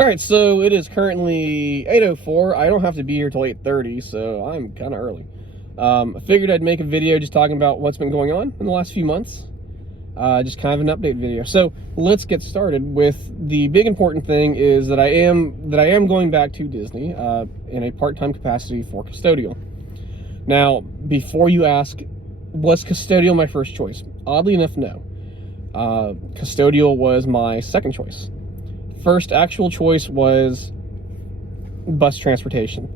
Alright, so it is currently 8:04. I don't have to be here till 8:30, so I'm kind of early. I figured I'd make a video just talking about what's been going on in the last few months. Just kind of an update video. So let's get started with the big important thing is that I am going back to Disney in a part-time capacity for custodial. Now, before you ask, was custodial my first choice? Oddly enough, no. Custodial was my second choice. First actual choice was bus transportation.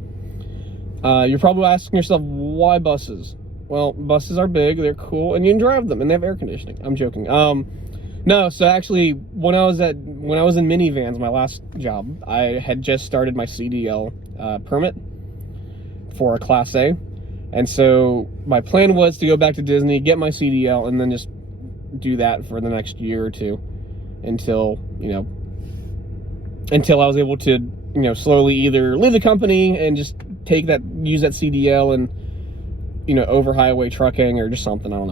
You're probably asking yourself, why buses? Well, buses are big, they're cool, and you can drive them, and they have air conditioning. I'm joking. No, so actually, when I was in minivans, my last job, I had just started my CDL permit for a Class A, and so my plan was to go back to Disney, get my CDL, and then just do that for the next year or two until I was able to, slowly either leave the company and just use that CDL and, over highway trucking or just something, I don't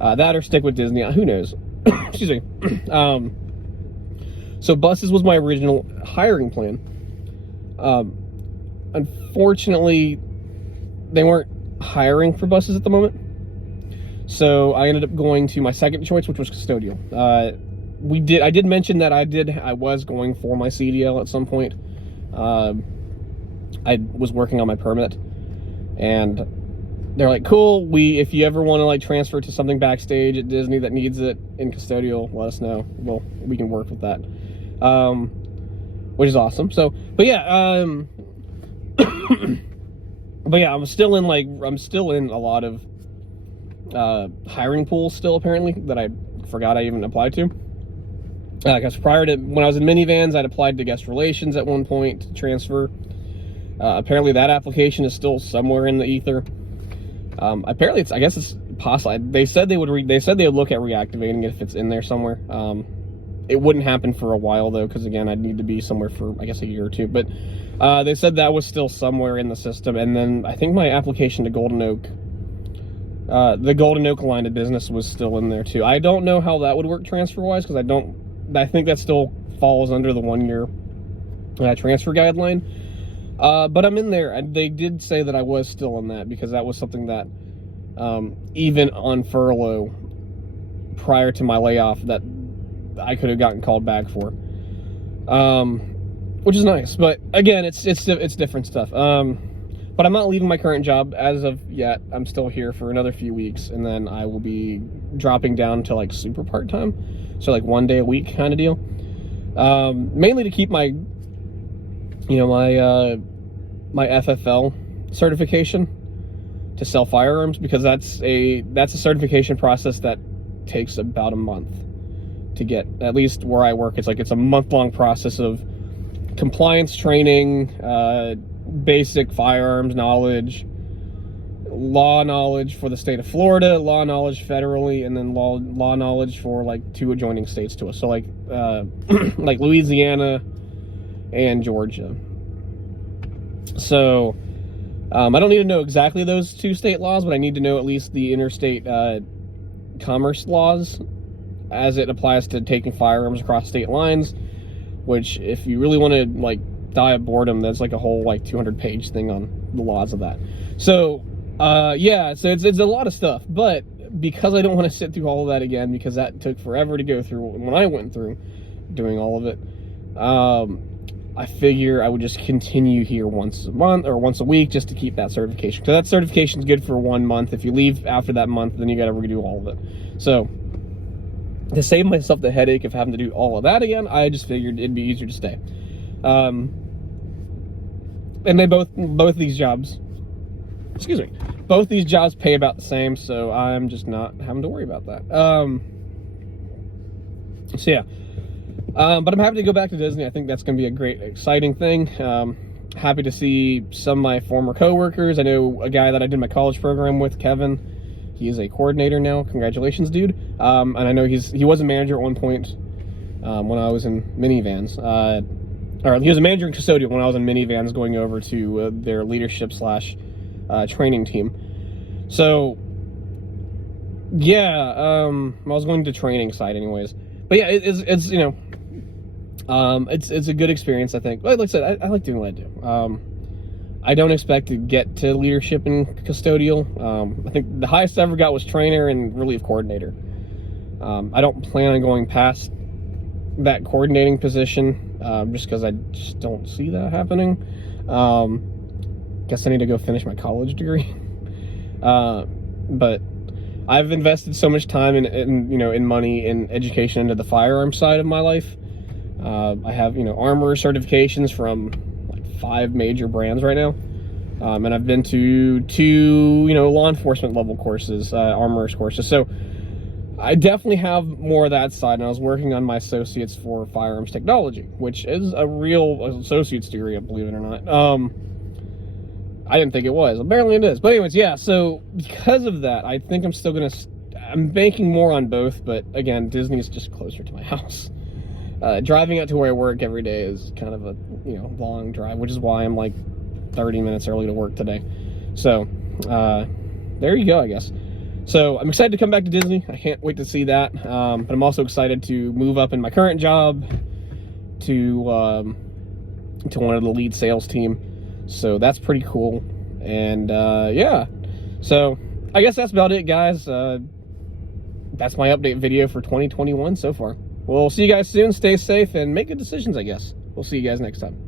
know. That or stick with Disney, who knows? Excuse me. So buses was my original hiring plan. Unfortunately, they weren't hiring for buses at the moment. So I ended up going to my second choice, which was custodial. I did mention that I was going for my CDL at some point. I was working on my permit, and they're like, cool, if you ever want to transfer to something backstage at Disney that needs it in custodial, let us know. Well, we can work with that. Which is awesome. So, but yeah, I'm still in a lot of hiring pools still, apparently, that I forgot I even applied to. Because prior to when I was in minivans, I'd applied to guest relations at one point to transfer. Apparently that application is still somewhere in the ether. Apparently I guess it's possible. They said they would look at reactivating it if it's in there somewhere. It wouldn't happen for a while though, because again, I'd need to be somewhere for, I guess, a year or two. But they said that was still somewhere in the system. And then I think my application to Golden Oak, the Golden Oak line of business was still in there too. I don't know how that would work transfer-wise, because I think that still falls under the 1-year transfer guideline. But I'm in there. They did say that I was still in that, because that was something that, even on furlough, prior to my layoff, that I could have gotten called back for. Which is nice. But again, it's different stuff. But I'm not leaving my current job as of yet. I'm still here for another few weeks, and then I will be dropping down to super part-time. So 1 day a week kind of deal. Mainly to keep my, my FFL certification to sell firearms, because that's a certification process that takes about a month to get. At least where I work, it's a month-long process of compliance training, basic firearms knowledge, law knowledge for the state of Florida, law knowledge federally, and then law knowledge for 2 adjoining states to us. So like Louisiana and Georgia. So I don't need to know exactly those 2 state laws, but I need to know at least the interstate commerce laws as it applies to taking firearms across state lines, which, if you really want to die of boredom, that's a whole 200-page thing on the laws of that. So yeah, so it's a lot of stuff, but because I don't want to sit through all of that again, because that took forever to go through when I went through doing all of it, I figure I would just continue here once a month or once a week just to keep that certification. So that certification is good for 1 month. If you leave after that month, then you got to redo all of it. So to save myself the headache of having to do all of that again, I just figured it'd be easier to stay. And they both these jobs, both these jobs pay about the same, so I'm just not having to worry about that. So yeah, but I'm happy to go back to Disney. I think that's going to be a great, exciting thing. Happy to see some of my former coworkers. I know a guy that I did my college program with, Kevin. He is a coordinator now. Congratulations, dude. And I know he was a manager at one point when I was in minivans. Or he was a manager in custodial when I was in minivans, going over to their leadership / training team. So yeah, I was going to training side anyways. But yeah, it's It's a good experience, I think. Like I said, I like doing what I do. I don't expect to get to leadership in custodial. I think the highest I ever got was trainer and relief coordinator. I don't plan on going past that coordinating position, just because I just don't see that happening. Guess I need to go finish my college degree. But I've invested so much time in money in education into the firearm side of my life. I have, armor certifications from like 5 major brands right now. And I've been to 2, law enforcement level courses, armorers courses. So I definitely have more of that side, and I was working on my associates for firearms technology, which is a real associate's degree, believe it or not. I didn't think it was. Apparently it is. But anyways, yeah, so because of that, I think I'm still going to... I'm banking more on both, but again, Disney's just closer to my house. Driving out to where I work every day is kind of a, long drive, which is why I'm like 30 minutes early to work today. So, there you go, I guess. So I'm excited to come back to Disney. I can't wait to see that. But I'm also excited to move up in my current job to one of the lead sales team. So that's pretty cool. And yeah, so I guess that's about it, guys. That's my update video for 2021 so far. We'll see you guys soon. Stay safe and make good decisions, I guess. We'll see you guys next time.